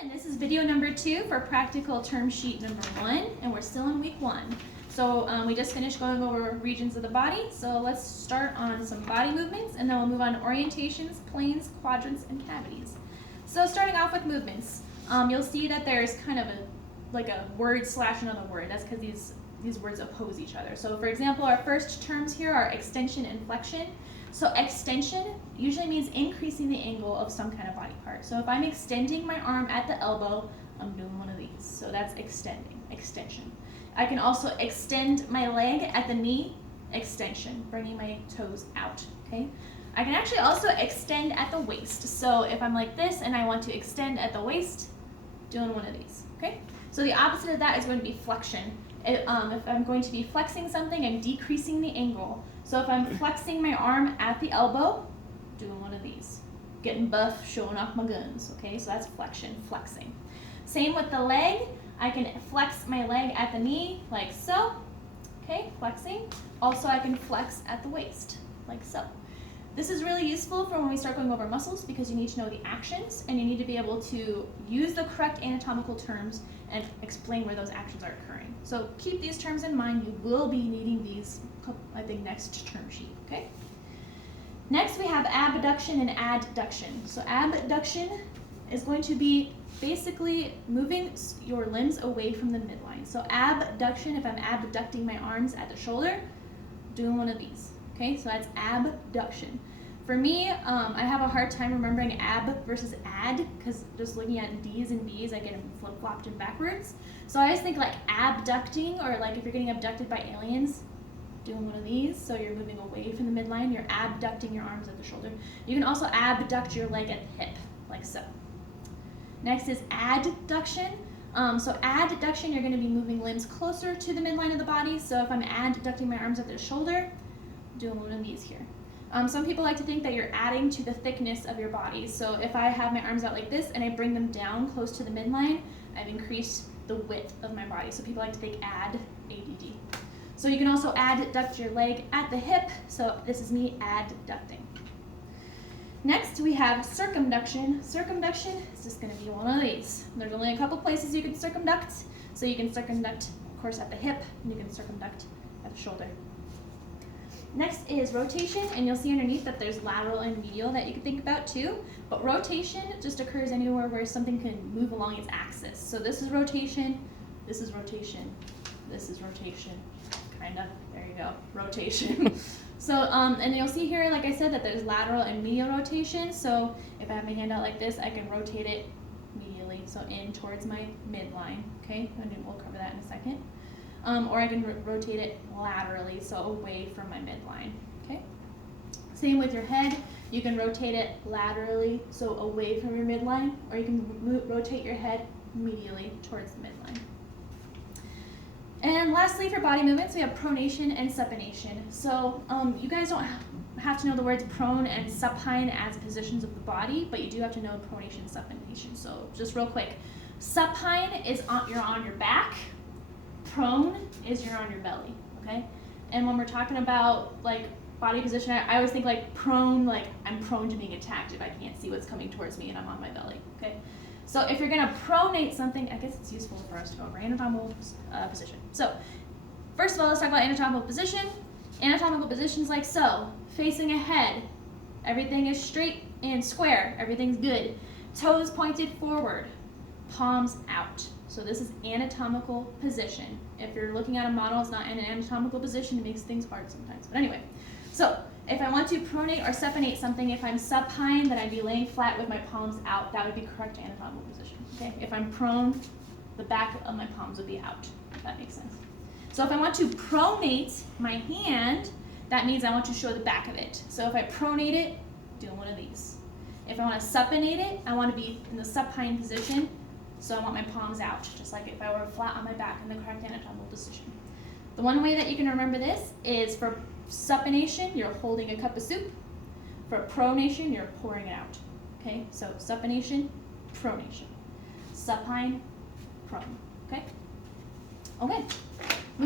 And this is video number 2 for practical term sheet number 1, and we're still in week 1. So we just finished going over regions of the body, so let's start on some body movements, and then we'll move on to orientations, planes, quadrants, and cavities. So starting off with movements, you'll see that there's kind of a word slash another word. That's because these words oppose each other. So for example, our first terms here are extension and flexion. So extension usually means increasing the angle of some kind of body part. So if I'm extending my arm at the elbow, I'm doing one of these. So that's extension. I can also extend my leg at the knee, extension, bringing my toes out, okay? I can actually also extend at the waist. So if I'm like this and I want to extend at the waist, doing one of these, okay? So the opposite of that is going to be flexion. If I'm going to be flexing something, I'm decreasing the angle. So if I'm flexing my arm at the elbow, doing one of these. Getting buff, showing off my guns, okay? So that's flexion, flexing. Same with the leg. I can flex my leg at the knee, like so, okay, flexing. Also, I can flex at the waist, like so. This is really useful for when we start going over muscles because you need to know the actions and you need to be able to use the correct anatomical terms and explain where those actions are occurring. So keep these terms in mind. You will be needing these, I think, next term sheet, okay? Next, we have abduction and adduction. So abduction is going to be basically moving your limbs away from the midline. So abduction, if I'm abducting my arms at the shoulder, doing one of these. Okay, so that's abduction. For me, I have a hard time remembering ab versus ad because just looking at D's and B's, I get them flip-flopped and backwards. So I always think like abducting, or like if you're getting abducted by aliens, doing one of these. So you're moving away from the midline, you're abducting your arms at the shoulder. You can also abduct your leg at the hip, like so. Next is adduction. So adduction, you're going to be moving limbs closer to the midline of the body. So if I'm adducting my arms at the shoulder, doing one of these here. Some people like to think that you're adding to the thickness of your body. So if I have my arms out like this and I bring them down close to the midline, I've increased the width of my body. So people like to think ADD. So you can also adduct your leg at the hip. So this is me adducting. Next, we have circumduction. Circumduction is just going to be one of these. There's only a couple places you can circumduct. So you can circumduct, of course, at the hip, and you can circumduct at the shoulder. Next is rotation, and you'll see underneath that there's lateral and medial that you can think about too. But rotation just occurs anywhere where something can move along its axis. So this is rotation, this is rotation, this is rotation. Kinda, there you go, rotation. So, and you'll see here, like I said, that there's lateral and medial rotation. So if I have my hand out like this, I can rotate it medially, so in towards my midline, okay? And we'll cover that in a second. Or I can rotate it laterally, so away from my midline, okay? Same with your head. You can rotate it laterally, so away from your midline, or you can rotate your head medially towards the midline. And lastly, for body movements, we have pronation and supination. So you guys don't have to know the words prone and supine as positions of the body, but you do have to know pronation and supination. So just real quick, supine is you're on your back, prone is you're on your belly, okay? And when we're talking about like body position, I always think like prone, like I'm prone to being attacked if I can't see what's coming towards me and I'm on my belly, okay? So if you're going to pronate something, I guess it's useful for us to go over anatomical position. So first of all, let's talk about anatomical position. Anatomical positions like so, facing ahead, everything is straight and square, everything's good. Toes pointed forward, palms out. So this is anatomical position. If you're looking at a model, it's not in an anatomical position, it makes things hard sometimes. But anyway, so if I want to pronate or supinate something, if I'm supine, then I'd be laying flat with my palms out. That would be correct anatomical position, okay? If I'm prone, the back of my palms would be out, if that makes sense. So if I want to pronate my hand, that means I want to show the back of it. So if I pronate it, doing one of these. If I want to supinate it, I want to be in the supine position, so I want my palms out, just like if I were flat on my back in the correct anatomical position. The one way that you can remember this is for supination, you're holding a cup of soup. For pronation, you're pouring it out. Okay, so supination, pronation. Supine, prone. Okay? Okay.